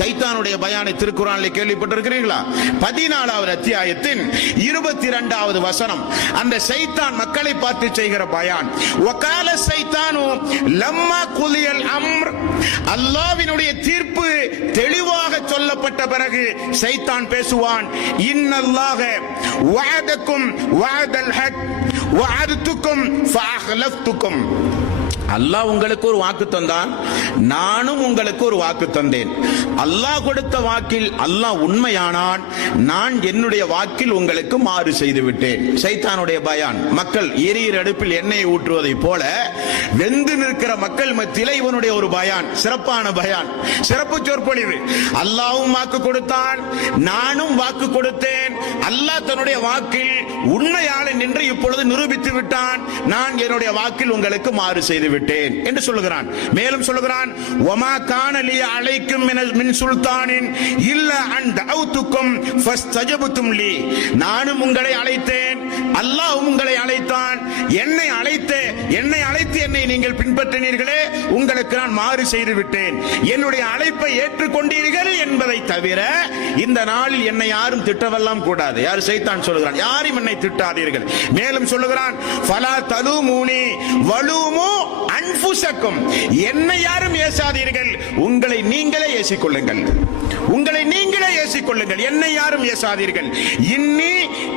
சைத்தானுடைய பயானை திருக்குர்ஆனிலே கேள்விப்பட்டிருக்கிறீர்களா? 14வது அத்தியாயத்தின் 22வது வசனம். அந்த சைத்தான் மக்களை பார்த்து செய்கிற பயான். வகால சைத்தானு லம்மா குலியல் அம்ர், அல்லாஹ்வினுடைய தீர்ப்பு தெளிவாக சொல்லப்பட்ட பிறகு சைத்தான் பேசுவான். இன்னல்லாஹ வஅதக்கும் வஅதல் ஹக் வஅதுதுக்கும் ஃபஅஹ்லஃப்துக்கும். அல்லாஹ் உங்களுக்கு ஒரு வாக்கு தந்தான், நானும் உங்களுக்கு ஒரு வாக்கு தந்தேன். அல்லாஹ் கொடுத்த வாக்கில் அல்லாஹ் உண்மையானான், நான் என்னுடைய வாக்கில் உங்களுக்கு மாறு செய்து விட்டேன். சைத்தானுடைய பயான். மக்கள் எரியிற அடுப்பில் எண்ணெயை ஊற்றுவதை போல வெந்து நிற்கிற மக்கள் மத்தியிலே இவனுடைய ஒரு பயான், சிறப்பான பயான், சிறப்பு சொற்பொழிவு. அல்லாஹ்வும் வாக்கு கொடுத்தான், நானும் வாக்கு கொடுத்தேன். அல்லாஹ் தன்னுடைய வாக்கில் உண்மையாளன் என்று இப்பொழுது நிரூபித்து விட்டான், நான் என்னுடைய வாக்கில் உங்களுக்கு மாறு செய்து விட்டேன் என்று சொல்லுகிறான். மேலும் சொல்லுகிறான், வமா கான லி அலைக்கும் மின் சுல்தானின் இல்ல அன் தஅவுதுக்கும் ஃபஸ்தஜபதும் லி. நானும் உங்களை அழைத்தேன், அல்லாஹ்வும் உங்களை அழைத்தான். என்னை அழைத்து என்னை நீங்கள் பின்பற்றினீர்களே, உங்களுக்கு நான் மாறு செய்து விட்டேன். என்னுடைய அழைப்பை ஏற்றுக்கொண்டீர்கள் என்பதை தவிர இந்த நாளில் என்னை யாரும் திட்டவெல்லாம் கூடாது. யார்? சைத்தான் சொல்லுகிறான், யாரும் என்னை திட்டாதீர்கள். மேலும் சொல்லுகிறான், ஃபலா தலூமூனி வலூமு அன்ஃபுஸக்கும். என்னை யாரும் ஏசாதீர்கள், உங்களை நீங்களே ஏசிக்கொள்ளுங்கள். உங்களை நீங்களே ஏசிக்கொள்ளுங்கள், என்னை யாரும் ஏசாதீர்கள். இன்னி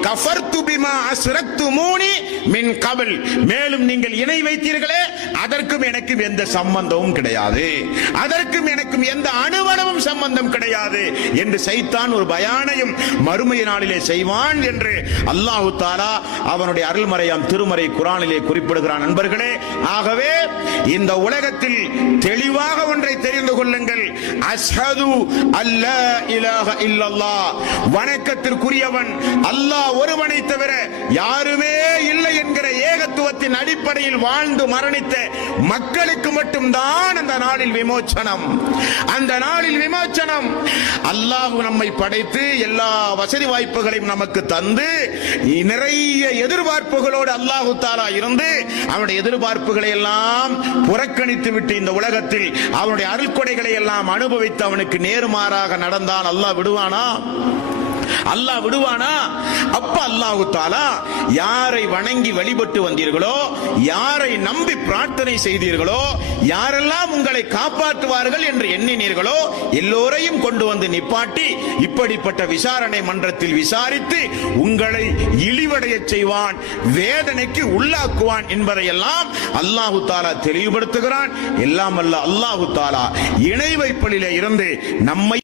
கஃபர்து பிமா அஸ்ரக்துமூனி மின் கபல். மேலும் நீங்கள் இணை வைத்தீர்களே, அதற்கும் எனக்கும் எந்த சம்பந்தமும் கிடையாது, அதற்கும் எனக்கும் எந்த அணுவளவும் சம்பந்தம் கிடையாது என்று சைத்தான் ஒரு பயானையும் மறுமை நாளிலே செய்வான் என்று அல்லாஹ் தஆலா அவனுடைய அருள்மறையாம் திருமறை குர்ஆனிலே குறிப்பிடுகிறான். நண்பர்களே, ஆகவே இந்த உலகத்தில் தெளிவாக ஒன்றை தெரிந்து கொள்ளுங்கள். அஷ்ஹது அல்லா இலாஹ இல்லல்லாஹ், வணக்கத்திற்குரியவன் அல்லாஹ் ஒருவனை தவிர யாருமே இல்லை என்கிற ஏகத்துவத்தின் அடிப்படையில் வாழ்ந்து மரணித்த மக்களுக்கு மட்டும்தான் அந்த நாளில் விமோச்சனம். அந்த நாளில் விமோச்சனம். அல்லாஹ் நம்மை படைத்து எல்லா வசதி வாய்ப்புகளையும் நமக்கு தந்து நிறைய எதிர்பார்ப்புகளோடு அல்லாஹ் தஆலா இருந்து அவனுடைய எதிர்பார்ப்புகளை எல்லாம் புறக்கணித்து விட்டு இந்த உலகத்தில் அவனுடைய அருள்கொடைகளை எல்லாம் அனுபவித்து அவனுக்கு நேர்மாறாக நடந்தால் அல்லாஹ் விடுவானா? அல்லாஹ் விடுவானா? அப்ப அல்லாஹ் தஆலா யாரை வணங்கி வழிபட்டு வந்தீர்களோ, யாரை நம்பி பிரார்த்தனை செய்தீர்களோ, யாரெல்லாம் உங்களை காப்பாற்றுவார்கள் என்று எண்ணினீர்களோ எல்லோரையும் கொண்டு வந்து நிப்பாட்டி இப்படிப்பட்ட விசாரணை மன்றத்தில் விசாரித்து உங்களை இழிவடைய செய்வான், வேதனைக்கு உள்ளாக்குவான் என்பதையெல்லாம் அல்லாஹ் தஆலா தெளிவுபடுத்துகிறான். எல்லாம் அல்ல அல்லாஹ் தஆலா இணை வைப்பலிலே இருந்து நம்மை